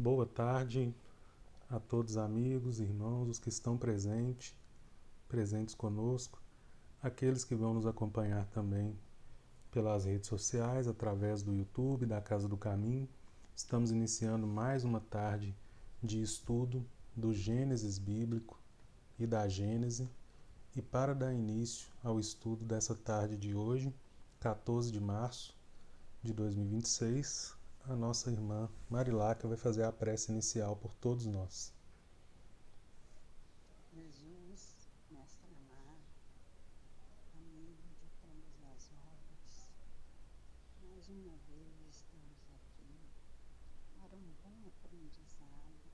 Boa tarde a todos amigos, irmãos, os que estão presentes conosco, aqueles que vão nos acompanhar também pelas redes sociais, através do YouTube, da Casa do Caminho. Estamos iniciando mais uma tarde de estudo do Gênesis bíblico e da Gênese. E para dar início ao estudo dessa tarde de hoje, 14 de março de 2026, a nossa irmã Marilaca vai fazer a prece inicial por todos nós. Jesus, mestre amado, amigo de todas as horas, mais uma vez estamos aqui para um bom aprendizado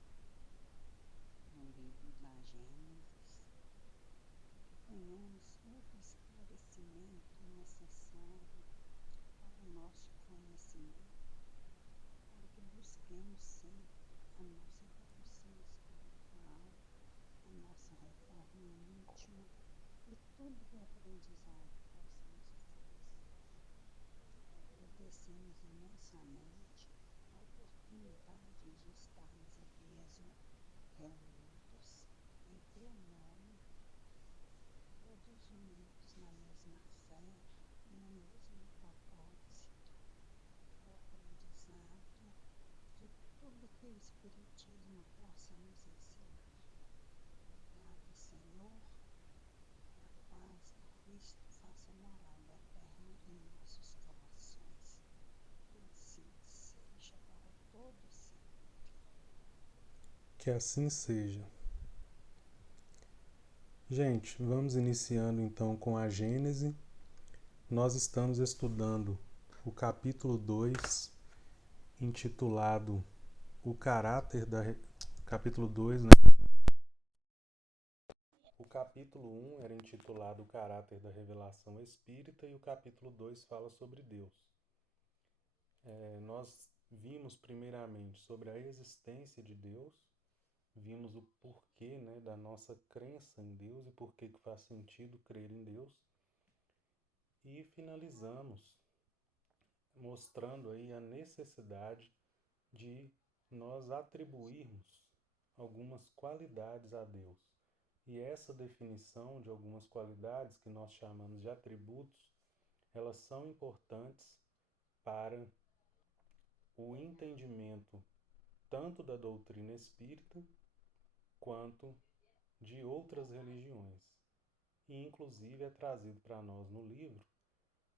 no livro da Gênesis, que tenhamos todo o esclarecimento necessário para o nosso conhecimento, para que busquemos sempre a nossa evolução espiritual, a nossa reforma íntima e todo o aprendizado que possamos oferecer. Agradecemos imensamente a oportunidade de estarmos aqui reunidos em Teu nome, todos unidos na mesma fé e no mesmo propósito, o aprendizado de tudo que o Espiritismo possa nos ensinar. Obrigada, Senhor, e a paz do Cristo faça morada eterna em nossos corações. Que assim seja para todo sempre. Que assim seja. Gente, vamos iniciando então com a Gênese. Nós estamos estudando o capítulo 2, intitulado O Caráter da... Capítulo 2, né? O capítulo 1 era intitulado O Caráter da Revelação Espírita e o capítulo 2 fala sobre Deus. Nós vimos primeiramente sobre a existência de Deus, vimos o porquê, né, da nossa crença em Deus e porquê que faz sentido crer em Deus. E finalizamos mostrando aí a necessidade de nós atribuirmos algumas qualidades a Deus. E essa definição de algumas qualidades que nós chamamos de atributos, elas são importantes para o entendimento tanto da doutrina espírita quanto de outras religiões. E inclusive é trazido para nós no livro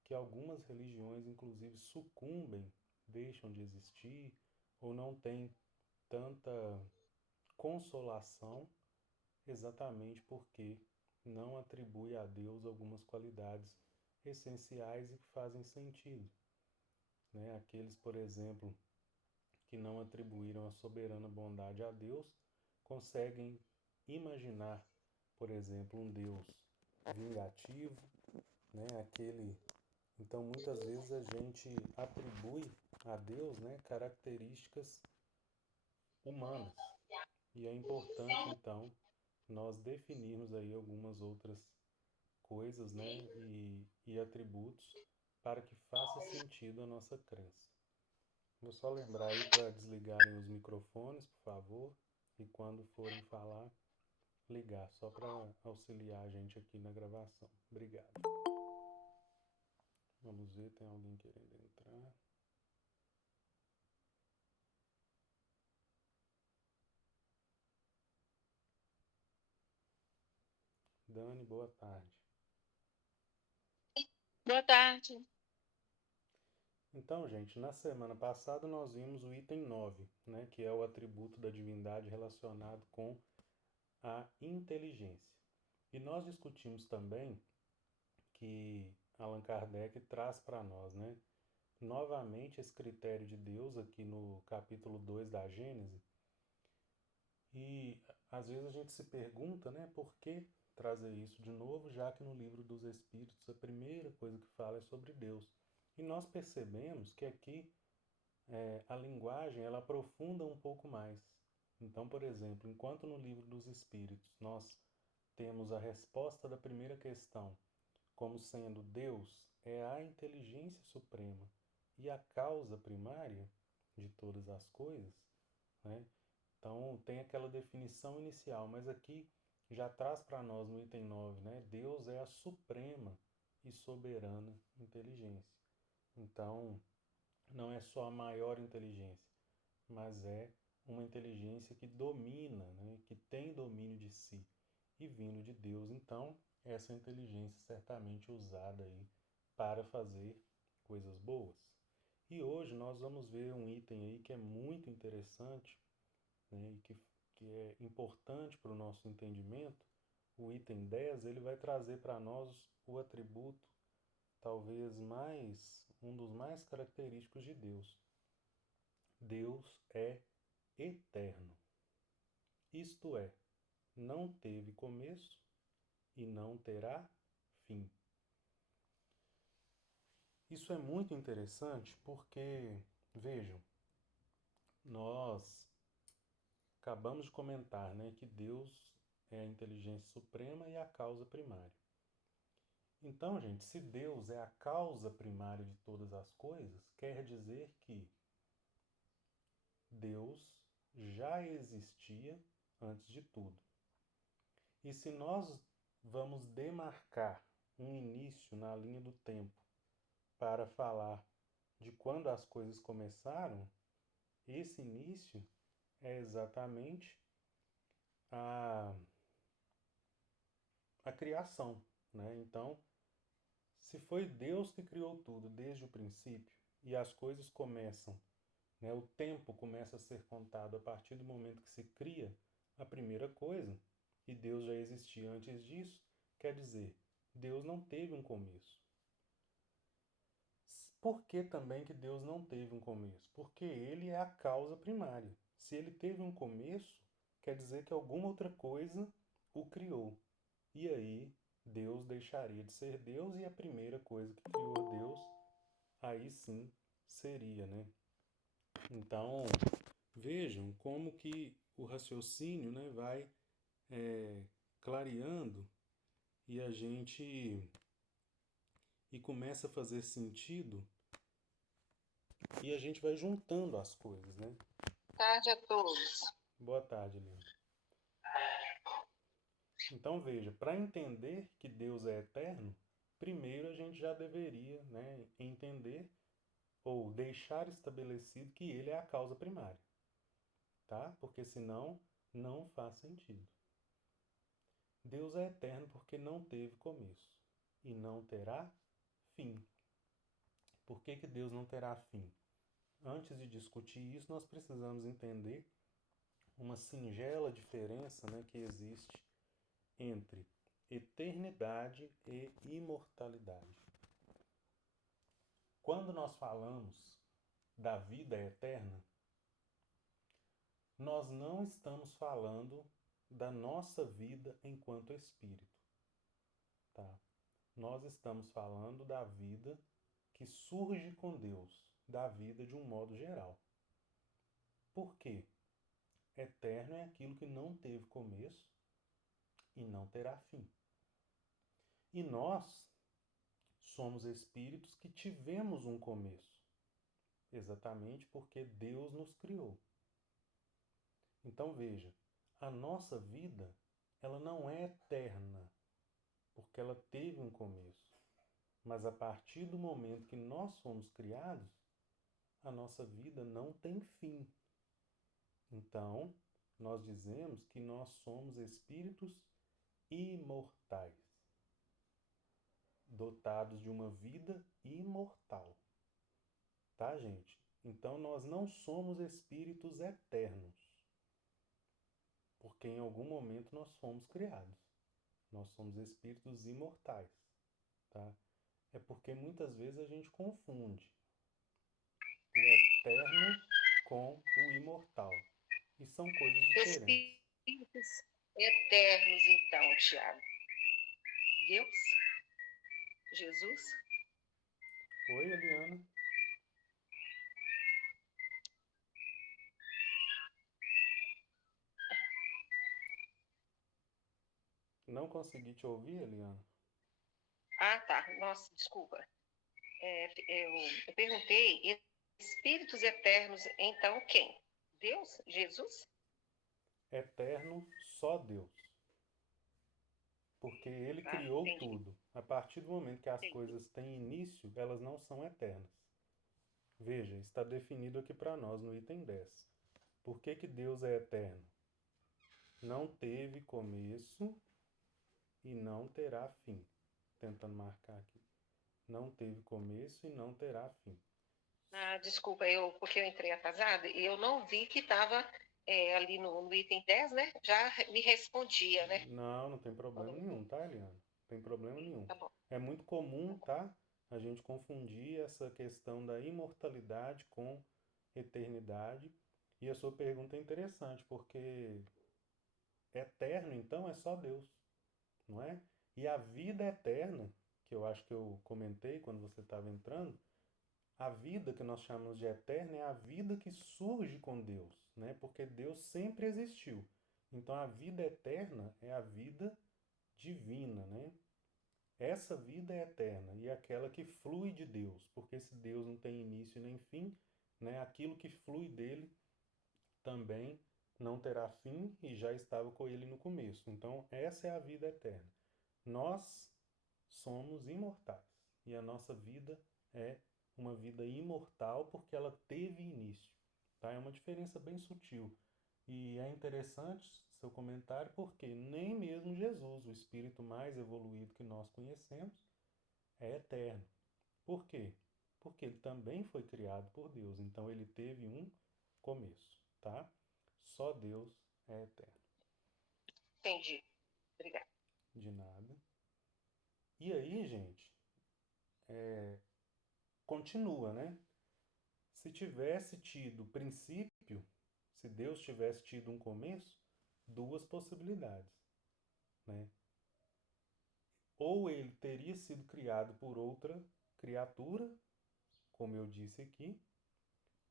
que algumas religiões inclusive sucumbem, deixam de existir ou não têm tanta consolação exatamente porque não atribui a Deus algumas qualidades essenciais e que fazem sentido. Né? Aqueles, por exemplo, que não atribuíram a soberana bondade a Deus, conseguem imaginar, por exemplo, um Deus vingativo, né? Aquele. Então, muitas vezes a gente atribui a Deus, né, características humanas. E é importante, então, nós definirmos aí algumas outras coisas, né, e atributos para que faça sentido a nossa crença. Vou só lembrar aí para desligarem os microfones, por favor, e quando forem falar, ligar, só para auxiliar a gente aqui na gravação. Obrigado. Vamos ver, tem alguém querendo entrar. Dani, boa tarde. Boa tarde. Então, gente, na semana passada nós vimos o item 9, né, que é o atributo da divindade relacionado com a inteligência. E nós discutimos também que Allan Kardec traz para nós, né, novamente esse critério de Deus aqui no capítulo 2 da Gênese. E às vezes a gente se pergunta, né, por que trazer isso de novo, já que no livro dos Espíritos a primeira coisa que fala é sobre Deus. E nós percebemos que aqui a linguagem ela aprofunda um pouco mais. Então, por exemplo, enquanto no livro dos Espíritos nós temos a resposta da primeira questão como sendo Deus é a inteligência suprema e a causa primária de todas as coisas, né? Então tem aquela definição inicial, mas aqui já traz para nós no item 9, né? Deus é a suprema e soberana inteligência. Então, não é só a maior inteligência, mas é uma inteligência que domina, né? Que tem domínio de si. E vindo de Deus, então, essa inteligência certamente usada aí para fazer coisas boas. E hoje nós vamos ver um item aí que é muito interessante, né, e que é importante para o nosso entendimento. O item 10 ele vai trazer para nós o atributo talvez um dos mais característicos de Deus. Deus é eterno. Isto é, não teve começo e não terá fim. Isso é muito interessante porque, vejam, nós acabamos de comentar, né, que Deus é a inteligência suprema e a causa primária. Então, gente, se Deus é a causa primária de todas as coisas, quer dizer que Deus já existia antes de tudo. E se nós vamos demarcar um início na linha do tempo para falar de quando as coisas começaram, esse início é exatamente a, a criação, né? Então, se foi Deus que criou tudo desde o princípio e as coisas começam, né? O tempo começa a ser contado a partir do momento que se cria a primeira coisa, e Deus já existia antes disso, quer dizer, Deus não teve um começo. Por que também que Deus não teve um começo? Porque ele é a causa primária. Se ele teve um começo, quer dizer que alguma outra coisa o criou. E aí Deus deixaria de ser Deus e a primeira coisa que criou Deus, aí sim seria, né? Então, vejam como que o raciocínio, né, vai clareando e a gente e começa a fazer sentido e a gente vai juntando as coisas, né? Boa tarde a todos. Boa tarde, Leandro. Então veja, para entender que Deus é eterno, primeiro a gente já deveria, né, entender ou deixar estabelecido que ele é a causa primária, tá? Porque senão não faz sentido. Deus é eterno porque não teve começo e não terá fim. Por que que Deus não terá fim? Antes de discutir isso, nós precisamos entender uma singela diferença, né, que existe entre eternidade e imortalidade. Quando nós falamos da vida eterna, nós não estamos falando da nossa vida enquanto espírito, tá? Nós estamos falando da vida que surge com Deus, da vida de um modo geral. Por quê? Eterno é aquilo que não teve começo e não terá fim. E nós somos espíritos que tivemos um começo, exatamente porque Deus nos criou. Então veja, a nossa vida, ela não é eterna, porque ela teve um começo. Mas a partir do momento que nós fomos criados, a nossa vida não tem fim. Então, nós dizemos que nós somos espíritos imortais, dotados de uma vida imortal. Tá, gente? Então, nós não somos espíritos eternos, porque em algum momento nós fomos criados. Nós somos espíritos imortais, tá? É porque muitas vezes a gente confunde o eterno com o imortal. E são coisas diferentes. Espíritos eternos, então, Tiago. Deus? Jesus? Oi, Eliana. Não consegui te ouvir, Eliana? Ah, tá. Nossa, desculpa. Eu perguntei, espíritos eternos, então quem? Deus? Jesus? Eterno só Deus. Porque ele Ah, criou entendi. tudo. A partir do momento que as Entendi. coisas têm início, elas não são eternas. Veja, está definido aqui para nós no item 10. Por que Deus é eterno? Não teve começo e não terá fim. Tentando marcar aqui. Não teve começo e não terá fim. Ah, desculpa, porque eu entrei atrasada e eu não vi que estava ali no item 10, né? Já me respondia, né? Não tem problema nenhum, tá, Eliana? Não tem problema nenhum. Tá bom, É muito tá comum, bom. tá? A gente confundir essa questão da imortalidade com eternidade. E a sua pergunta é interessante, porque eterno, então, é só Deus, não é? E a vida eterna, que eu acho que eu comentei quando você estava entrando, a vida que nós chamamos de eterna é a vida que surge com Deus, né? Porque Deus sempre existiu. Então a vida eterna é a vida divina, né? Essa vida é eterna e é aquela que flui de Deus, porque se Deus não tem início nem fim, né? Aquilo que flui dele também não terá fim e já estava com ele no começo. Então essa é a vida eterna. Nós somos imortais e a nossa vida é uma vida imortal porque ela teve início, tá? É uma diferença bem sutil. E é interessante seu comentário porque nem mesmo Jesus, o espírito mais evoluído que nós conhecemos, é eterno. Por quê? Porque ele também foi criado por Deus, então ele teve um começo, tá? Só Deus é eterno. Entendi. Obrigada. De nada. E aí, gente, continua, né? Se tivesse tido princípio, se Deus tivesse tido um começo, duas possibilidades, né? Ou ele teria sido criado por outra criatura, como eu disse aqui,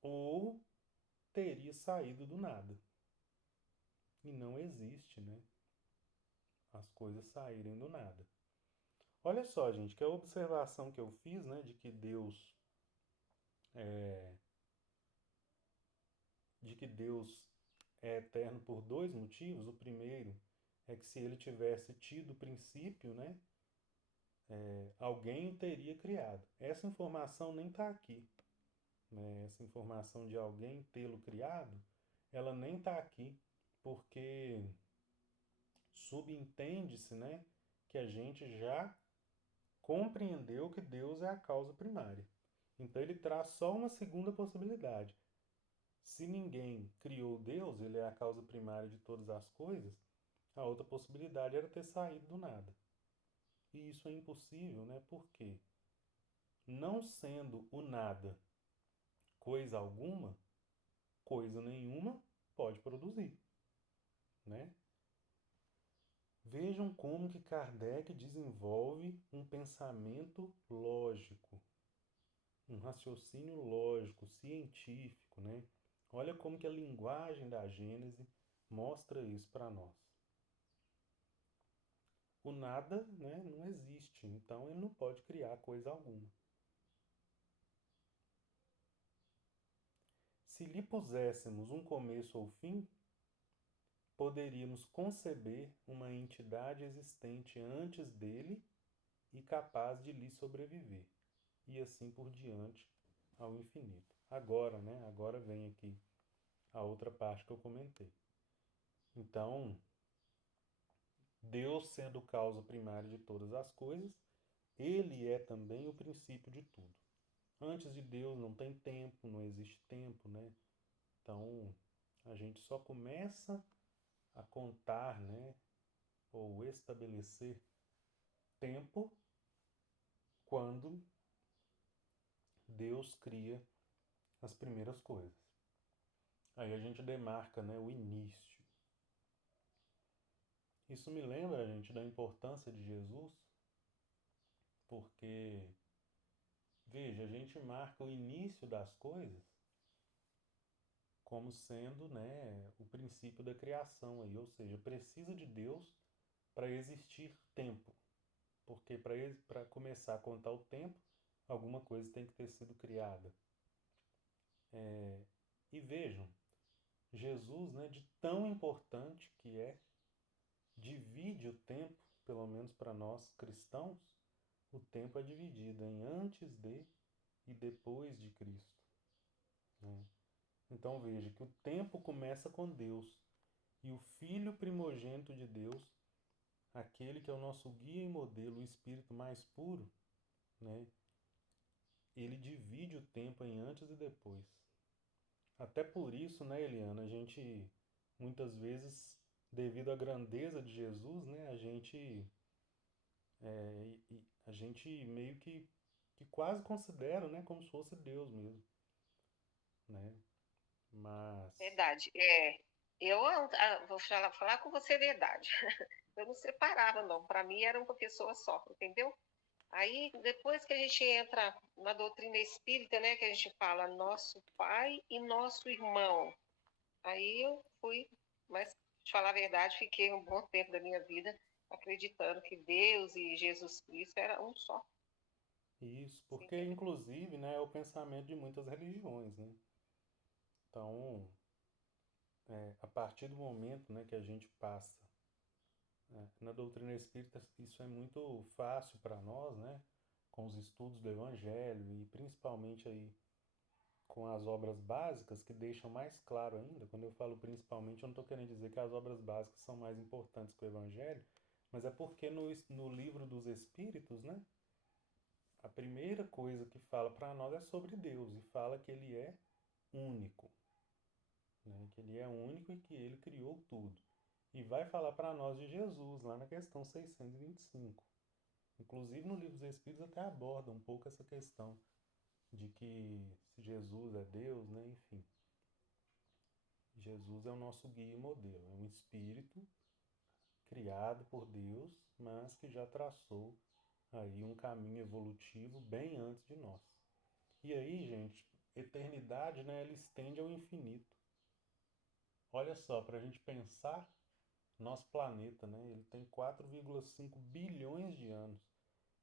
ou teria saído do nada. E não existe, né? As coisas saírem do nada. Olha só, gente, que a observação que eu fiz, né, de que Deus é eterno por dois motivos. O primeiro é que se ele tivesse tido o princípio, né, alguém o teria criado. Essa informação nem está aqui, né? Essa informação de alguém tê-lo criado, ela nem está aqui, porque subentende-se, né, que a gente já compreendeu que Deus é a causa primária. Então ele traz só uma segunda possibilidade. Se ninguém criou Deus, ele é a causa primária de todas as coisas, a outra possibilidade era ter saído do nada. E isso é impossível, né? Por quê? Não sendo o nada coisa alguma, coisa nenhuma pode produzir, né? Vejam como que Kardec desenvolve um pensamento lógico, um raciocínio lógico, científico, né? Olha como que a linguagem da Gênese mostra isso para nós. O nada, né, não existe, então ele não pode criar coisa alguma. Se lhe puséssemos um começo ou fim, poderíamos conceber uma entidade existente antes dele e capaz de lhe sobreviver, e assim por diante ao infinito. Agora, né? Agora vem aqui a outra parte que eu comentei. Então, Deus sendo causa primária de todas as coisas, ele é também o princípio de tudo. Antes de Deus não tem tempo, não existe tempo, né? Então, a gente só começa a contar, né, ou estabelecer tempo quando Deus cria as primeiras coisas. Aí a gente demarca, né, o início. Isso me lembra, gente, da importância de Jesus, porque, veja, a gente marca o início das coisas como sendo, né, o princípio da criação aí, ou seja, precisa de Deus para existir tempo, porque para começar a contar o tempo, alguma coisa tem que ter sido criada. E vejam, Jesus, né, de tão importante que é, divide o tempo, pelo menos para nós cristãos, o tempo é dividido em antes de e depois de Cristo, né? Então veja que o tempo começa com Deus e o Filho primogênito de Deus, aquele que é o nosso guia e modelo, o Espírito mais puro, né? Ele divide o tempo em antes e depois. Até por isso, né, Eliana, a gente muitas vezes, devido à grandeza de Jesus, né, a gente meio que quase considera, né, como se fosse Deus mesmo, né? Mas Verdade. Eu vou falar com você a verdade. Eu não separava, não. Para mim era uma pessoa só, entendeu? Aí, depois que a gente entra na doutrina espírita, né, que a gente fala nosso pai e nosso irmão, aí eu fui, mas, de falar a verdade, fiquei um bom tempo da minha vida acreditando que Deus e Jesus Cristo era um só. isso, Você porque entendeu? inclusive, né, é o pensamento de muitas religiões, né? Então, a partir do momento, né, que a gente passa, na doutrina espírita, isso é muito fácil para nós, né? Com os estudos do Evangelho e principalmente aí com as obras básicas que deixam mais claro ainda. Quando eu falo principalmente, eu não estou querendo dizer que as obras básicas são mais importantes que o Evangelho, mas é porque no livro dos Espíritos, né? A primeira coisa que fala para nós é sobre Deus e fala que Ele é único, né? Que Ele é único e que Ele criou tudo. E vai falar para nós de Jesus lá na questão 625. Inclusive no livro dos Espíritos até aborda um pouco essa questão de que se Jesus é Deus, né? Enfim, Jesus é o nosso guia e modelo, é um espírito criado por Deus, mas que já traçou aí um caminho evolutivo bem antes de nós. E aí, gente, eternidade, né, ela estende ao infinito. Olha só, para a gente pensar, nosso planeta, né, ele tem 4,5 bilhões de anos.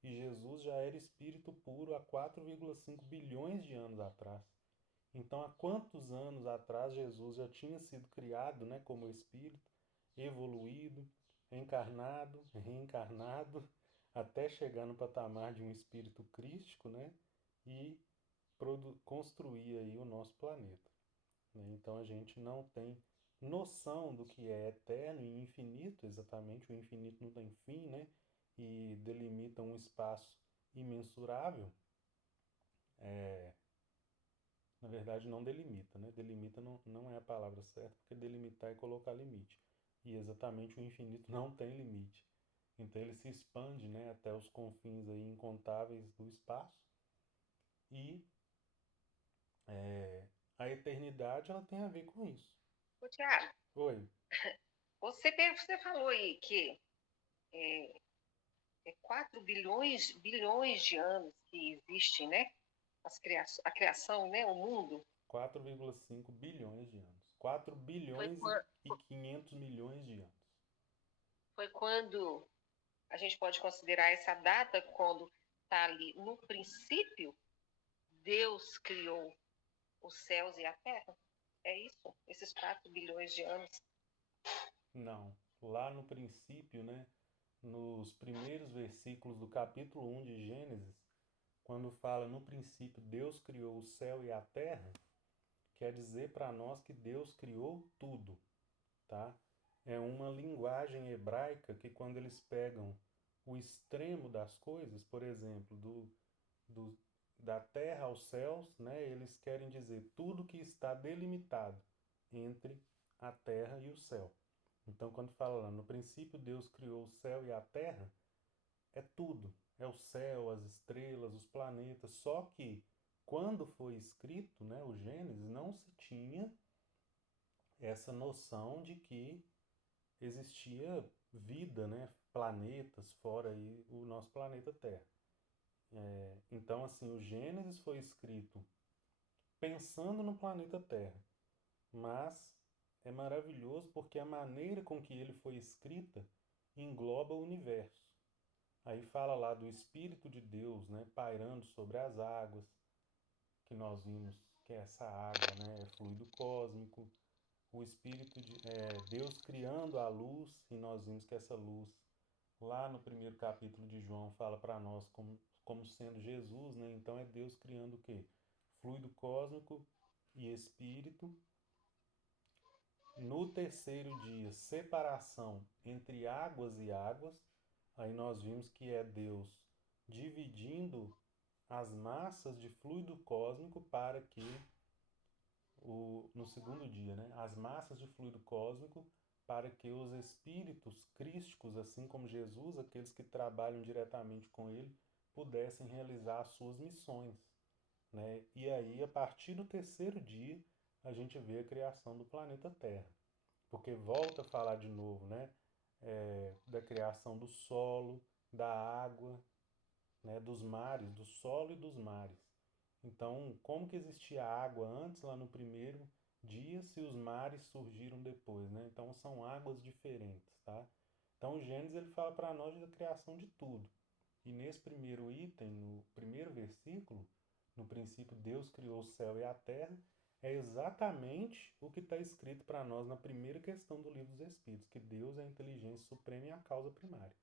E Jesus já era espírito puro há 4,5 bilhões de anos atrás. Então, há quantos anos atrás Jesus já tinha sido criado, né, como espírito, evoluído, encarnado, reencarnado, até chegar no patamar de um espírito crístico, né, e construir aí o nosso planeta, né? Então, a gente não tem noção do que é eterno e infinito, exatamente, o infinito não tem fim, né, e delimita um espaço imensurável. Na verdade, não delimita, né? Delimita não é a palavra certa, porque delimitar é colocar limite. E exatamente o infinito não tem limite. Então ele se expande, né, até os confins aí incontáveis do espaço. E a eternidade ela tem a ver com isso. Ô, Tiago, Oi, você falou aí que é 4 bilhões de anos que existem, né? A criação, né? O mundo. 4,5 bilhões de anos. 4 Foi, bilhões quan- e 500 milhões de anos. foi quando a gente pode considerar essa data, quando está ali no princípio, Deus criou os céus e a terra? É isso? Esses 4 bilhões de anos? Não. Lá no princípio, né, nos primeiros versículos do capítulo 1 de Gênesis, quando fala no princípio Deus criou o céu e a terra, quer dizer para nós que Deus criou tudo, tá? É uma linguagem hebraica que quando eles pegam o extremo das coisas, por exemplo, do, da terra aos céus, né, eles querem dizer tudo que está delimitado entre a terra e o céu. Então, quando fala lá, no princípio Deus criou o céu e a terra, é tudo. É o céu, as estrelas, os planetas. Só que quando foi escrito, né, o Gênesis, não se tinha essa noção de que existia vida, né, planetas fora aí o nosso planeta Terra. Então, assim, o Gênesis foi escrito pensando no planeta Terra, mas é maravilhoso porque a maneira com que ele foi escrita engloba o universo. Aí fala lá do Espírito de Deus, né, pairando sobre as águas, que nós vimos que essa água, né, é fluido cósmico. o Espírito de Deus criando a luz, e nós vimos que essa luz, lá no primeiro capítulo de João, fala para nós como sendo Jesus, né? Então é Deus criando o quê? Fluido cósmico e Espírito. No terceiro dia, separação entre águas e águas. Aí nós vimos que é Deus dividindo as massas de fluido cósmico para que no segundo dia, né, as massas de fluido cósmico para que os espíritos crísticos, assim como Jesus, aqueles que trabalham diretamente com ele, pudessem realizar as suas missões, né? E aí, a partir do terceiro dia, a gente vê a criação do planeta Terra, porque volta a falar de novo, né, da criação do solo, da água, né, dos mares, do solo e dos mares. Então, como que existia água antes, lá no primeiro dia, se os mares surgiram depois, né? Então, são águas diferentes, tá? Então, o Gênesis ele fala para nós da criação de tudo. E nesse primeiro item, no primeiro versículo, no princípio Deus criou o céu e a terra, é exatamente o que está escrito para nós na primeira questão do livro dos Espíritos, que Deus é a inteligência suprema e a causa primária,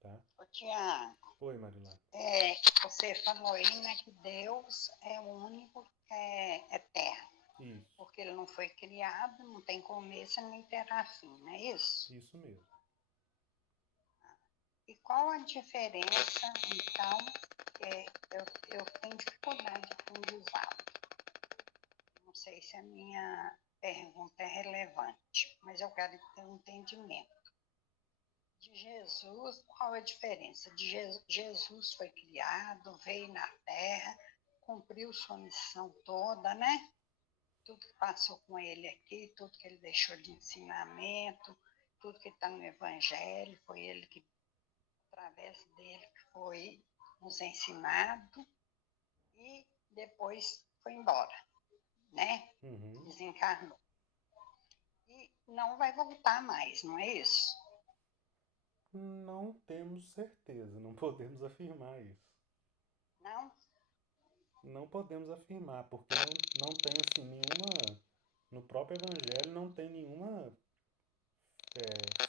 tá? Ô, Tiago, Oi, Marilá. você falou aí, né, que Deus é o único que é eterno, Isso, porque ele não foi criado, não tem começo nem terá fim, não é isso? isso mesmo. E qual a diferença, então, eu tenho dificuldade com usá-lo. Não sei se a minha pergunta é relevante, mas eu quero ter um entendimento. De Jesus, qual a diferença? Jesus foi criado, veio na Terra, cumpriu sua missão toda, né? Tudo que passou com ele aqui, tudo que ele deixou de ensinamento, tudo que está no Evangelho, foi ele que, através dele, que foi nos ensinado e depois foi embora, né? Uhum. Desencarnou. E não vai voltar mais, não é isso? Não temos certeza, não podemos afirmar isso. Não? Não podemos afirmar, porque não tem assim nenhuma. No próprio Evangelho não tem nenhuma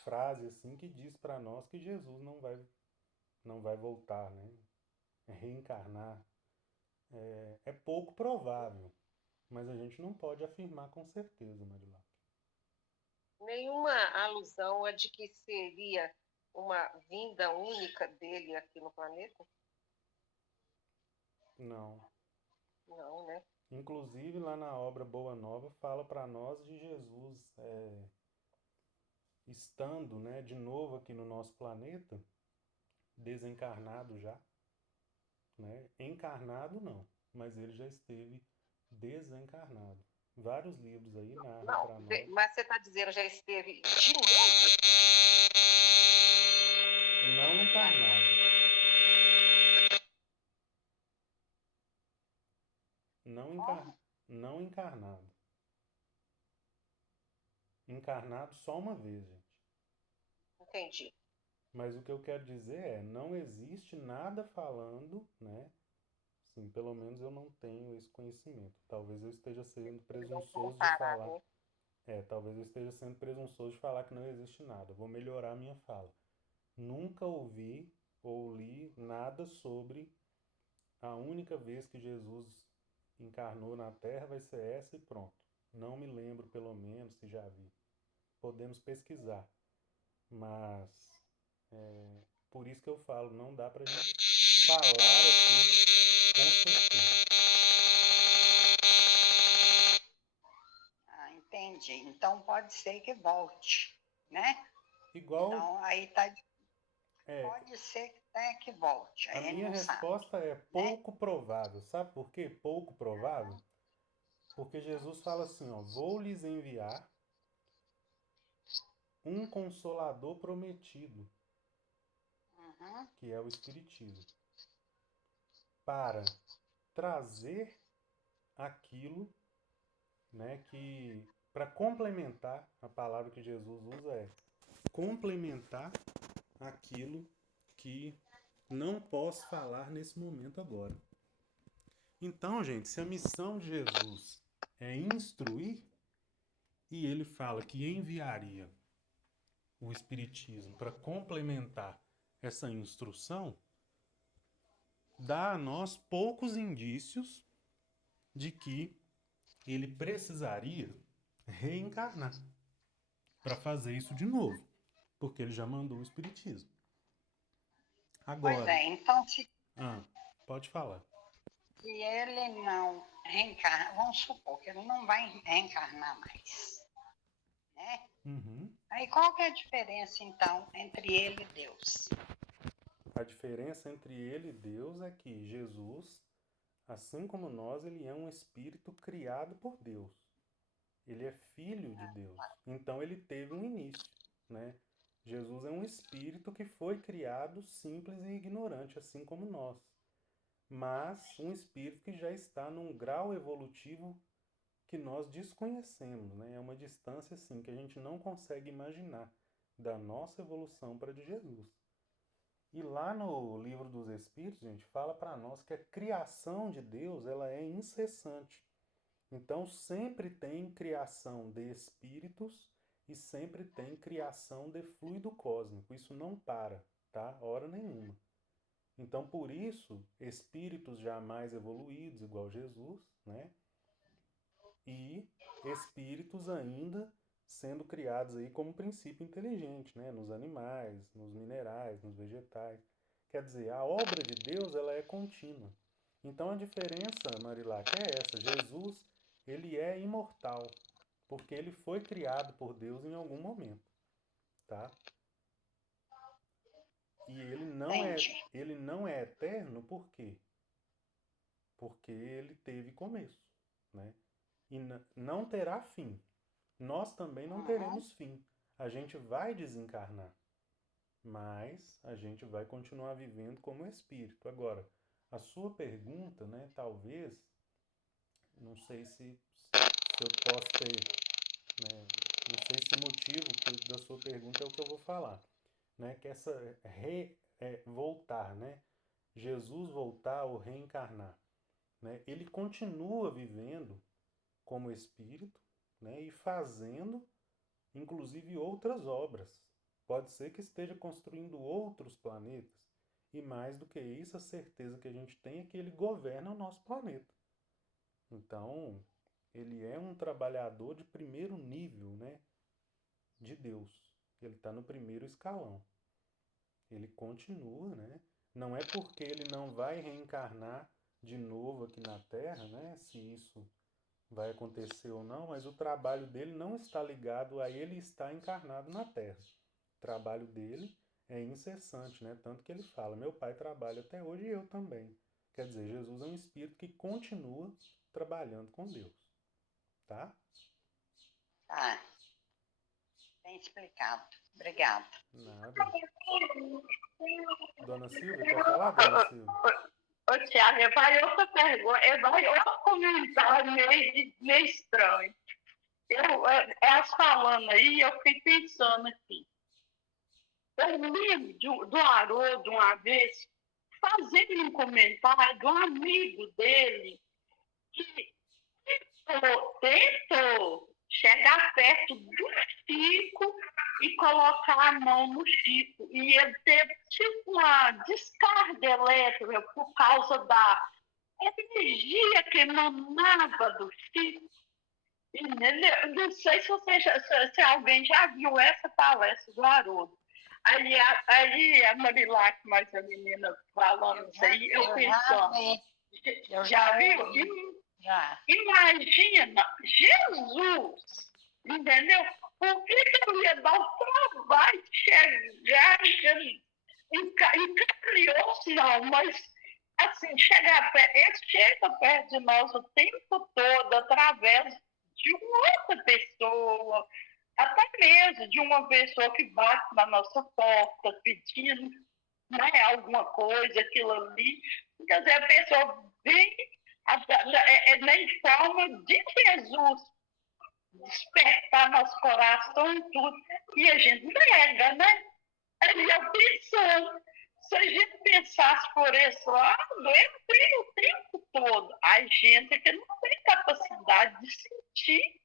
frase assim que diz para nós que Jesus não vai voltar, né? Reencarnar. É pouco provável, mas a gente não pode afirmar com certeza, Marilac. Nenhuma alusão a de que seria uma vinda única dele aqui no planeta? Não. Não, né? Inclusive lá na obra Boa Nova fala para nós de Jesus estando, né, de novo aqui no nosso planeta, desencarnado já, né? Encarnado não, mas ele já esteve desencarnado. Vários livros aí narram Não, para nós. mas você está dizendo já esteve de novo? Não encarnado. Não, Como? não encarnado. Encarnado só uma vez, gente. Entendi. Mas o que eu quero dizer não existe nada falando, né? Sim, pelo menos eu não tenho esse conhecimento. Talvez eu esteja sendo Não presunçoso de comparar, falar. né? Talvez eu esteja sendo presunçoso de falar que não existe nada. Vou melhorar a minha fala. Nunca ouvi ou li nada sobre a única vez que Jesus encarnou na Terra vai ser essa e pronto. Não me lembro, pelo menos, se já vi. Podemos pesquisar, mas por isso que eu falo, não dá pra gente falar assim com certeza. Ah, entendi. Então pode ser que volte, né? Igual, Então aí tá, é, pode ser até que volte, a aí a gente minha não sabe, resposta é né? pouco provável. Sabe por quê? Pouco provável? Porque Jesus fala assim, ó, vou lhes enviar um consolador prometido, Uhum. que é o Espiritismo, para trazer aquilo, né, que para complementar, a palavra que Jesus usa é complementar aquilo que não posso falar nesse momento agora. Então, gente, se a missão de Jesus é instruir, e ele fala que enviaria o Espiritismo para complementar essa instrução, dá a nós poucos indícios de que ele precisaria reencarnar para fazer isso de novo, porque ele já mandou o Espiritismo. Pois Agora, é, então se pode falar. ele não reencarna, vamos supor que ele não vai reencarnar mais, né? Uhum. Aí qual que é a diferença, então, entre ele e Deus? A diferença entre ele e Deus é que Jesus, assim como nós, ele é um espírito criado por Deus. Ele é filho de Deus. Então ele teve um início, né? Jesus é um espírito que foi criado simples e ignorante, assim como nós. Mas um espírito que já está num grau evolutivo que nós desconhecemos, né? É uma distância assim que a gente não consegue imaginar da nossa evolução para a de Jesus. E lá no Livro dos Espíritos, gente, fala para nós que a criação de Deus, ela é incessante. Então sempre tem criação de espíritos e sempre tem criação de fluido cósmico. Isso não para, tá? Hora nenhuma. Então por isso, espíritos jamais evoluídos, igual Jesus, né? E espíritos ainda sendo criados aí como princípio inteligente, né? Nos animais, nos minerais, nos vegetais. Quer dizer, a obra de Deus, ela é contínua. Então a diferença, Marilac, é essa. Jesus, ele é imortal, porque ele foi criado por Deus em algum momento, tá? E Entendi. ele não é eterno, por quê? Porque ele teve começo, né? E não terá fim. Nós também não Uhum. teremos fim. A gente vai desencarnar, mas a gente vai continuar vivendo como espírito. Agora, a sua pergunta, né, talvez, não sei se eu posso ter, né, não sei se o motivo da sua pergunta é o que eu vou falar, né, que essa voltar, né, Jesus voltar ou reencarnar, né, ele continua vivendo como espírito, né, e fazendo inclusive outras obras. Pode ser que esteja construindo outros planetas. E mais do que isso, a certeza que a gente tem é que ele governa o nosso planeta. Então, ele é um trabalhador de primeiro nível, né, de Deus. Ele está no primeiro escalão. Ele continua, né? Não é porque ele não vai reencarnar de novo aqui na Terra, né? Se isso vai acontecer ou não, mas o trabalho dele não está ligado a ele estar encarnado na Terra. O trabalho dele é incessante, né? Tanto que ele fala: meu pai trabalha até hoje e eu também. Quer dizer, Jesus é um espírito que continua trabalhando com Deus, tá? Tá, bem explicado. Obrigada. Nada. Dona Silvia, quer falar, Dona Silvia? Ô, Tiago, vai outra pergunta, vai outro comentário meio estranho. Elas falando aí, eu fiquei pensando aqui. Eu lembro do Haroldo uma vez fazendo um comentário de um amigo dele que tentou chegar perto do Chico e colocar a mão no Chico. E ele teve tipo uma descarga elétrica por causa da energia que emanava do Chico. Entendeu? Não sei se alguém já viu essa palestra do Haroldo. Aí a Marilac, mais a menina falando isso aí, eu pensando. Já viu? Já. Imagina, Jesus, entendeu? Por que eu ia dar o trabalho de chegar em não, mas assim, chegar perto, ele chega perto de nós o tempo todo, através de uma outra pessoa, até mesmo de uma pessoa que bate na nossa porta pedindo, né, alguma coisa, aquilo ali. Quer dizer, a pessoa vem em forma de Jesus, despertar nosso coração e tudo. E a gente nega, né? Aí eu pensando, se a gente pensasse por esse lado, eu tenho o tempo todo. A gente que não tem capacidade de sentir,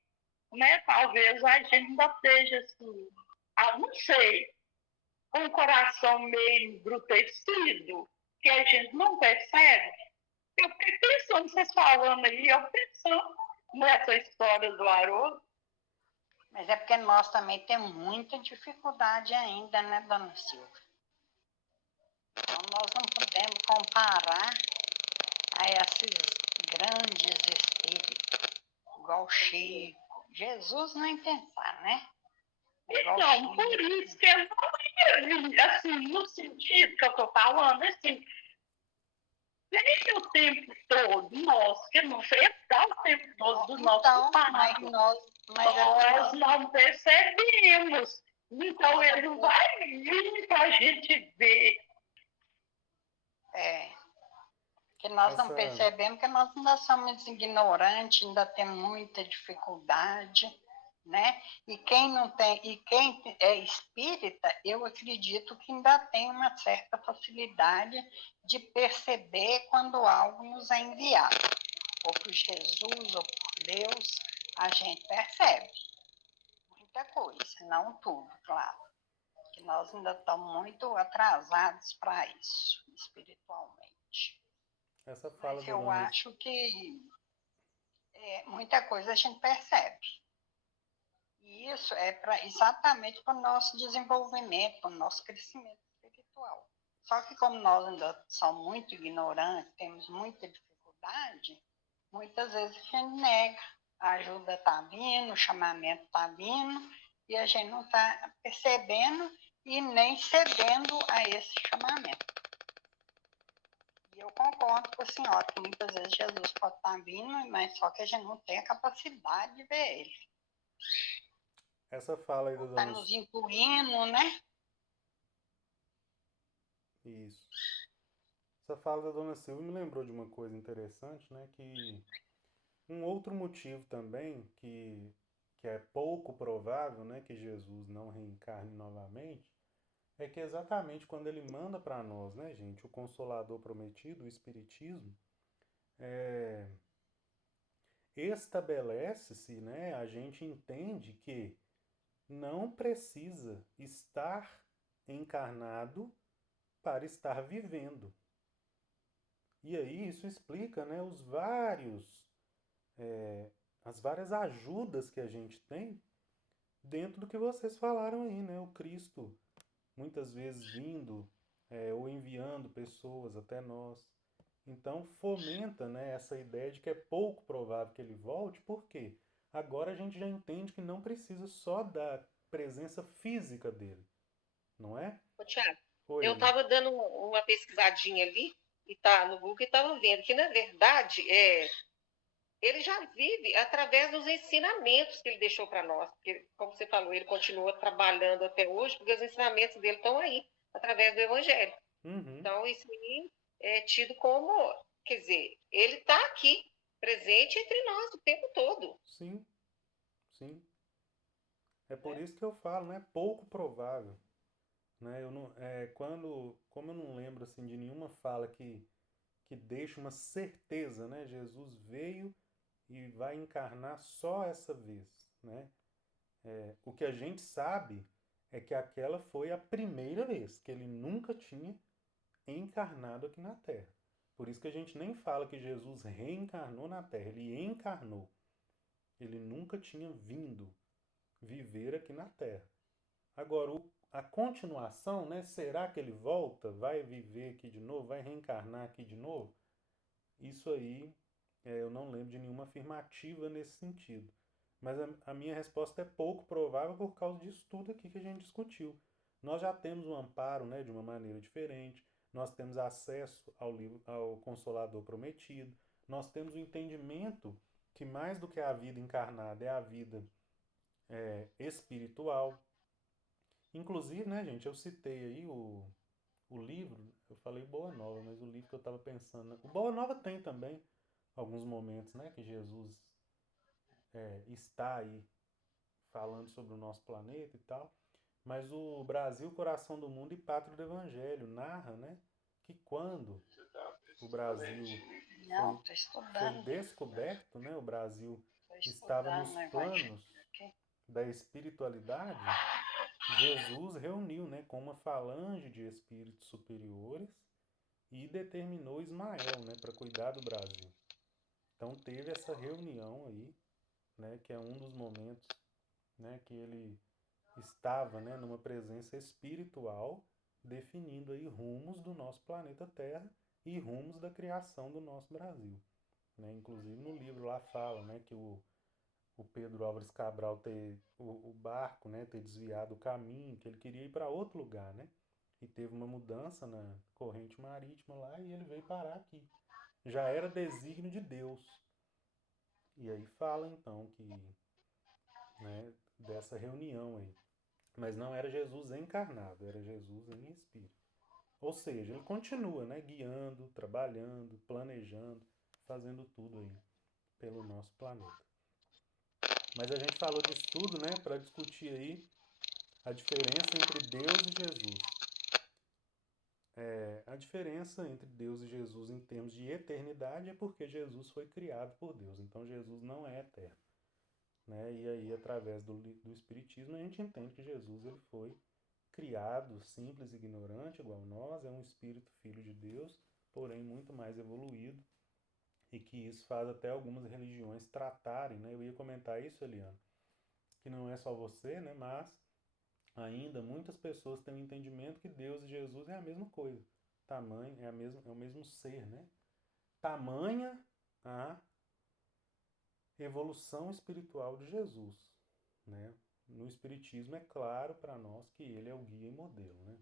né? Talvez a gente ainda esteja assim, não sei, com o coração meio embrutecido, que a gente não percebe. Eu fiquei pensando, vocês falando aí, eu pensando nessa história do Haroldo. Mas é porque nós também temos muita dificuldade ainda, né, dona Silvia? Então nós não podemos comparar a esses grandes espíritos, igual Chico. Jesus nem pensar, né? Igual Então, por isso que eu não ia, assim, no sentido que eu estou falando, assim, nem o tempo todo, nós, que não sei, dá o tempo todo do nosso pai, nós não percebemos. Então, ele não vai vir para a gente ver. Que nós não percebemos, que nós ainda somos ignorantes, ainda temos muita dificuldade, né? E quem não tem, e quem é espírita, eu acredito que ainda tem uma certa facilidade de perceber quando algo nos é enviado, ou por Jesus, ou por Deus, a gente percebe muita coisa, não tudo, claro, que nós ainda estamos muito atrasados para isso, espiritualmente. Essa fala Mas eu acho que muita coisa a gente percebe. E isso é exatamente para o nosso desenvolvimento, para o nosso crescimento espiritual. Só que como nós ainda somos muito ignorantes, temos muita dificuldade, muitas vezes a gente nega. A ajuda está vindo, o chamamento está vindo, e a gente não está percebendo e nem cedendo a esse chamamento. E eu concordo com a senhora que muitas vezes Jesus pode estar vindo, mas só que a gente não tem a capacidade de ver ele. Essa fala aí da dona... Está nos incluindo, né? Isso. Essa fala da dona Silvia me lembrou de uma coisa interessante, né? Que um outro motivo também que é pouco provável, né, que Jesus não reencarne novamente, é que exatamente quando ele manda para nós, né, gente, o Consolador Prometido, o Espiritismo, estabelece-se, né, a gente entende que não precisa estar encarnado para estar vivendo. E aí isso explica, né, as várias ajudas que a gente tem dentro do que vocês falaram aí, né? O Cristo muitas vezes vindo ou enviando pessoas até nós. Então fomenta, né, essa ideia de que é pouco provável que ele volte, porque agora a gente já entende que não precisa só da presença física dele, não é? Ô, Tiago, Oi. eu estava dando uma pesquisadinha ali, e tá no Google, e estava vendo que, na verdade, ele já vive através dos ensinamentos que ele deixou para nós. Porque, como você falou, ele continua trabalhando até hoje, porque os ensinamentos dele estão aí, através do Evangelho. Uhum. Então, isso aí é tido como, quer dizer, ele está aqui, presente entre nós o tempo todo. Sim, sim. É por isso que eu falo, né? Pouco provável. Né? Eu não, como eu não lembro assim, de nenhuma fala que deixe uma certeza, né? Jesus veio e vai encarnar só essa vez, né? O que a gente sabe é que aquela foi a primeira vez que ele nunca tinha encarnado aqui na Terra. Por isso que a gente nem fala que Jesus reencarnou na Terra, ele encarnou. Ele nunca tinha vindo viver aqui na Terra. Agora, a continuação, né? Será que ele volta? Vai viver aqui de novo? Vai reencarnar aqui de novo? Isso aí, eu não lembro de nenhuma afirmativa nesse sentido. Mas a minha resposta é pouco provável por causa disso tudo aqui que a gente discutiu. Nós já temos um amparo, né, de uma maneira diferente. Nós temos acesso ao Consolador Prometido. Nós temos o entendimento que mais do que a vida encarnada é a vida espiritual. Inclusive, né, gente, eu citei aí o livro, eu falei Boa Nova, mas o livro que eu estava pensando... O Boa Nova tem também alguns momentos, né, que Jesus está aí falando sobre o nosso planeta e tal, mas o Brasil, Coração do Mundo e Pátria do Evangelho narra, né, que quando o Brasil foi descoberto, né, o Brasil estava nos planos da espiritualidade, Jesus reuniu, né, com uma falange de espíritos superiores e determinou Ismael, né, para cuidar do Brasil. Então teve essa reunião aí, né, que é um dos momentos, né, que ele estava, né, numa presença espiritual, definindo aí rumos do nosso planeta Terra e rumos da criação do nosso Brasil. Né? Inclusive no livro lá fala, né, que o Pedro Álvares Cabral ter o barco, né, ter desviado o caminho, que ele queria ir para outro lugar, né? E teve uma mudança na corrente marítima lá e ele veio parar aqui. Já era desígnio de Deus. E aí fala então que, né, dessa reunião aí. Mas não era Jesus encarnado, era Jesus em espírito. Ou seja, ele continua, né, guiando, trabalhando, planejando, fazendo tudo aí pelo nosso planeta. Mas a gente falou disso tudo, né, para discutir aí a diferença entre Deus e Jesus. A diferença entre Deus e Jesus em termos de eternidade é porque Jesus foi criado por Deus. Então Jesus não é eterno. Né? E aí, através do Espiritismo, a gente entende que Jesus ele foi criado, simples e ignorante, igual nós, é um espírito filho de Deus, porém muito mais evoluído, e que isso faz até algumas religiões tratarem, né? Eu ia comentar isso, Eliana, que não é só você, né? Mas ainda muitas pessoas têm o entendimento que Deus e Jesus é a mesma coisa. Tamanho é o mesmo ser, né? Tamanha a evolução espiritual de Jesus, né? No Espiritismo é claro para nós que ele é o guia e modelo, né?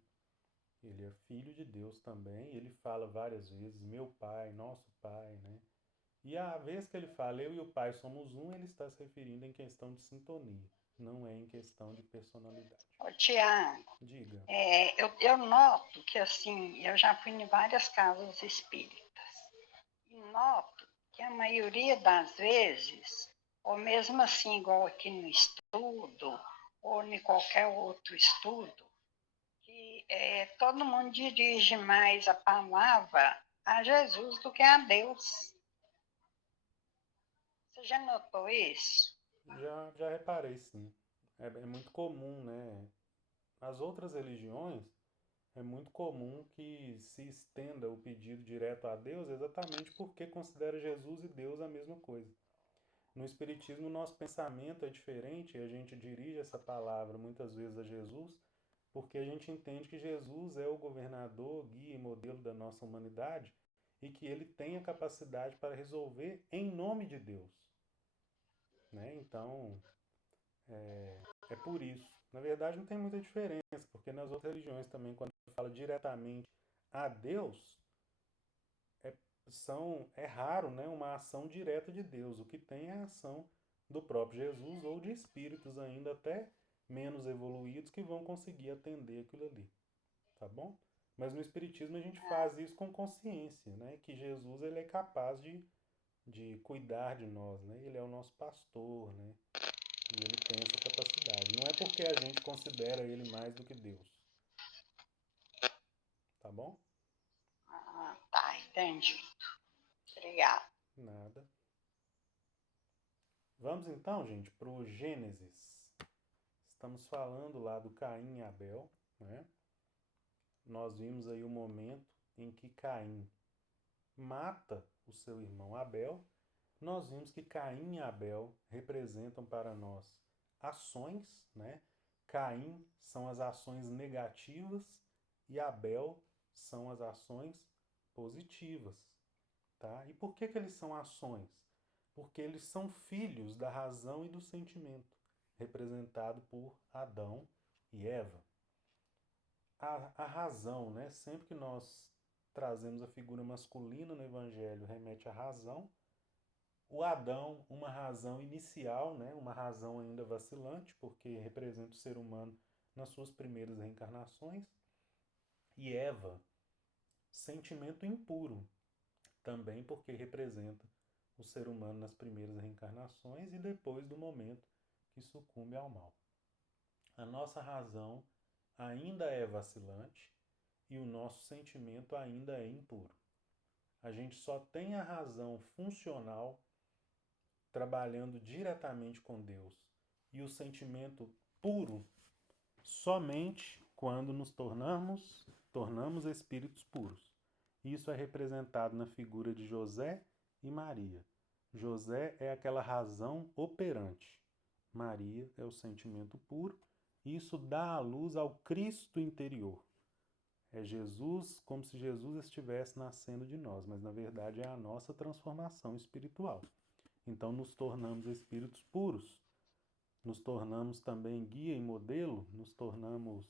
Ele é filho de Deus também, ele fala várias vezes, meu pai, nosso pai, né? E a vez que ele fala, eu e o pai somos um, ele está se referindo em questão de sintonia, não é em questão de personalidade. Ô, Tiago, Diga. eu noto que, assim, eu já fui em várias casas espíritas, e noto que a maioria das vezes, ou mesmo assim, igual aqui no estudo, ou em qualquer outro estudo, que todo mundo dirige mais a palavra a Jesus do que a Deus. Você já notou isso? Já reparei, sim. É muito comum, né? Nas outras religiões, é muito comum que se estenda o pedido direto a Deus exatamente porque considera Jesus e Deus a mesma coisa. No Espiritismo, o nosso pensamento é diferente e a gente dirige essa palavra muitas vezes a Jesus porque a gente entende que Jesus é o governador, guia e modelo da nossa humanidade e que ele tem a capacidade para resolver em nome de Deus. Né? Então, é por isso. Na verdade, não tem muita diferença, porque nas outras religiões também, quando fala diretamente a Deus, é, é raro, né, uma ação direta de Deus. O que tem é a ação do próprio Jesus ou de espíritos ainda até menos evoluídos que vão conseguir atender aquilo ali. Tá bom? Mas no Espiritismo a gente faz isso com consciência, né? Que Jesus ele é capaz de cuidar de nós, né? Ele é o nosso pastor, né? E ele tem essa capacidade. Não é porque a gente considera ele mais do que Deus. Tá bom? Ah, tá, entendi. Obrigada. Nada. Vamos então, gente, para o Gênesis. Estamos falando lá do Caim e Abel, né? Nós vimos aí o momento em que Caim mata o seu irmão Abel. Nós vimos que Caim e Abel representam para nós ações, né? Caim são as ações negativas e Abel são as ações positivas, tá? E por que eles são ações? Porque eles são filhos da razão e do sentimento, representado por Adão e Eva. A razão, né? Sempre que nós trazemos a figura masculina no Evangelho, remete à razão. O Adão, uma razão inicial, né? Uma razão ainda vacilante, porque representa o ser humano nas suas primeiras reencarnações. E Eva, sentimento impuro, também porque representa o ser humano nas primeiras reencarnações e depois do momento que sucumbe ao mal. A nossa razão ainda é vacilante e o nosso sentimento ainda é impuro. A gente só tem a razão funcional trabalhando diretamente com Deus e o sentimento puro somente quando nos tornamos espíritos puros. Isso é representado na figura de José e Maria. José é aquela razão operante. Maria é o sentimento puro. Isso dá a luz ao Cristo interior. É Jesus, como se Jesus estivesse nascendo de nós, mas na verdade é a nossa transformação espiritual. Então nos tornamos espíritos puros, nos tornamos também guia e modelo, nos tornamos.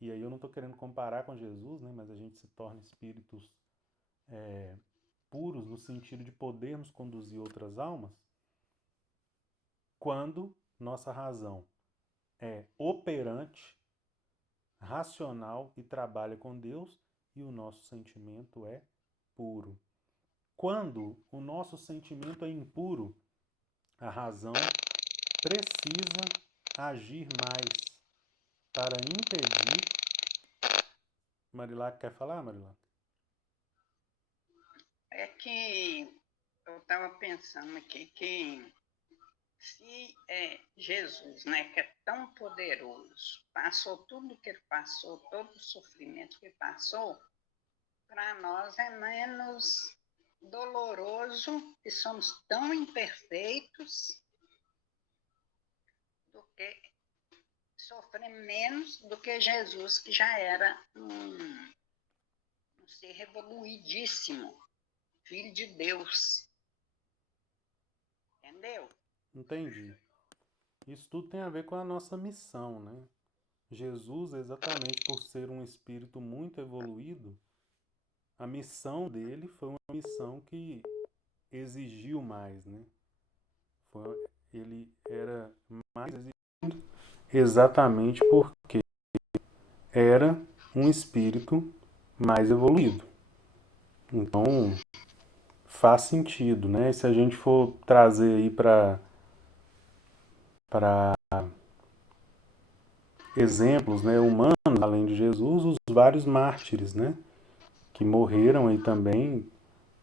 E aí eu não estou querendo comparar com Jesus, né, mas a gente se torna espíritos puros no sentido de podermos conduzir outras almas quando nossa razão é operante, racional e trabalha com Deus e o nosso sentimento é puro. Quando o nosso sentimento é impuro, a razão precisa agir mais para impedir. Marilac quer falar, Marilac? É que eu estava pensando aqui que se Jesus, né, que é tão poderoso, passou tudo que ele passou, todo o sofrimento que ele passou, para nós é menos doloroso, que somos tão imperfeitos, do que sofrer menos do que Jesus, que já era um ser evoluidíssimo, filho de Deus. Entendeu? Entendi. Isso tudo tem a ver com a nossa missão, né? Jesus, exatamente por ser um espírito muito evoluído, a missão dele foi uma missão que exigiu mais, né? Ele era mais exigido exatamente porque era um espírito mais evoluído. Então, faz sentido, né? Se a gente for trazer aí para exemplos, né, humanos, além de Jesus, os vários mártires, né, que morreram aí também. O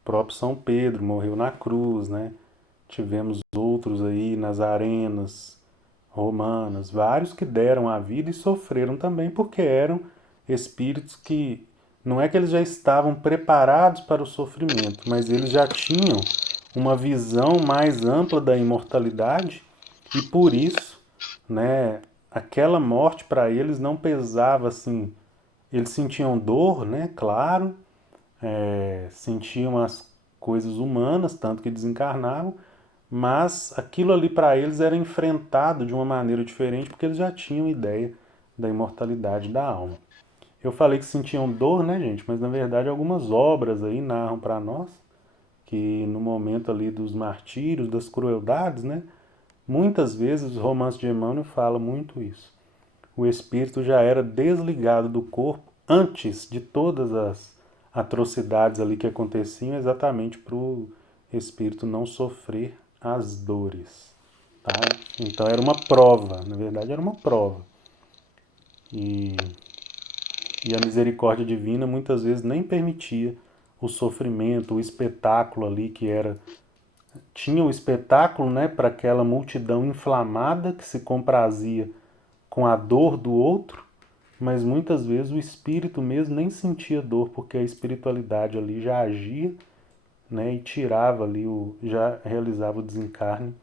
próprio São Pedro morreu na cruz, né? Tivemos outros aí nas arenas romanas, vários que deram a vida e sofreram também porque eram espíritos que não é que eles já estavam preparados para o sofrimento, mas eles já tinham uma visão mais ampla da imortalidade e por isso, né, aquela morte para eles não pesava assim. Eles sentiam dor, né, claro, sentiam as coisas humanas, tanto que desencarnavam, mas aquilo ali para eles era enfrentado de uma maneira diferente porque eles já tinham ideia da imortalidade da alma. Eu falei que sentiam dor, né, gente? Mas na verdade algumas obras aí narram para nós que no momento ali dos martírios, das crueldades, né, muitas vezes o romance de Emmanuel fala muito isso. O espírito já era desligado do corpo antes de todas as atrocidades ali que aconteciam, exatamente para o espírito não sofrer as dores. Tá? Então era uma prova, na verdade era uma prova. E a misericórdia divina muitas vezes nem permitia o sofrimento, o espetáculo ali que era. Tinha o espetáculo, né, para aquela multidão inflamada que se comprazia com a dor do outro, mas muitas vezes o espírito mesmo nem sentia dor, porque a espiritualidade ali já agia, né, e tirava ali já realizava o desencarne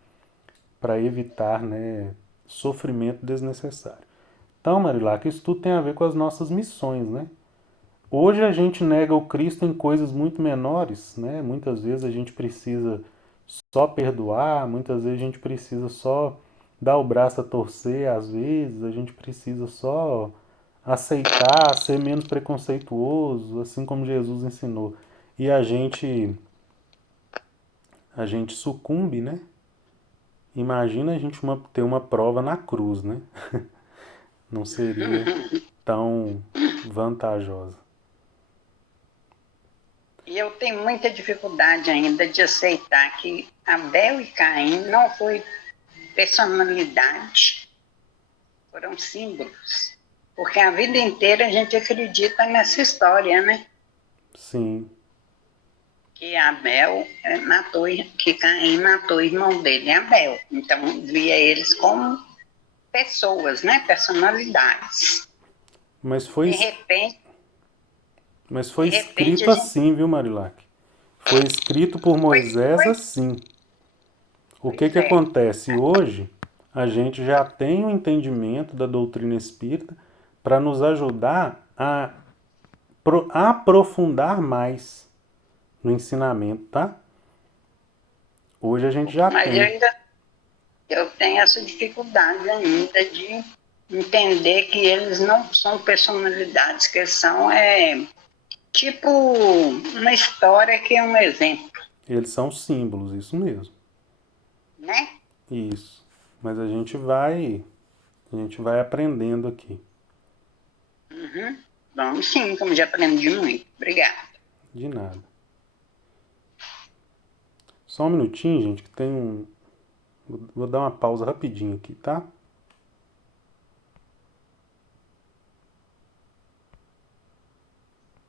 para evitar, né, sofrimento desnecessário. Então, Marilac, isso tudo tem a ver com as nossas missões, né? Hoje a gente nega o Cristo em coisas muito menores, né? Muitas vezes a gente precisa só perdoar, muitas vezes a gente precisa só dar o braço a torcer, às vezes a gente precisa só aceitar, ser menos preconceituoso, assim como Jesus ensinou. E a gente sucumbe, né? Imagina a gente ter uma prova na cruz, né? Não seria tão vantajosa. E eu tenho muita dificuldade ainda de aceitar que Abel e Caim não foi personalidade, foram símbolos. Porque a vida inteira a gente acredita nessa história, né? Sim. que Abel que Caim matou o irmão dele, Abel. Então, via eles como pessoas, né? Personalidades. Mas foi, De repente, escrito a gente assim, viu, Marilac? Foi escrito por Moisés foi. assim. O que Pois que é. acontece? Hoje, a gente já tem o entendimento da doutrina espírita para nos ajudar a aprofundar mais no ensinamento, tá? Hoje a gente já Mas tem. eu tenho essa dificuldade ainda de entender que eles não são personalidades, que são tipo uma história que é um exemplo, Eles são símbolos, isso mesmo. né? Isso. Mas a gente vai aprendendo aqui. Uhum. Vamos sim, como já aprendi muito. Obrigada. De nada. Só um minutinho, gente, que tem um. Vou dar uma pausa rapidinho aqui, tá?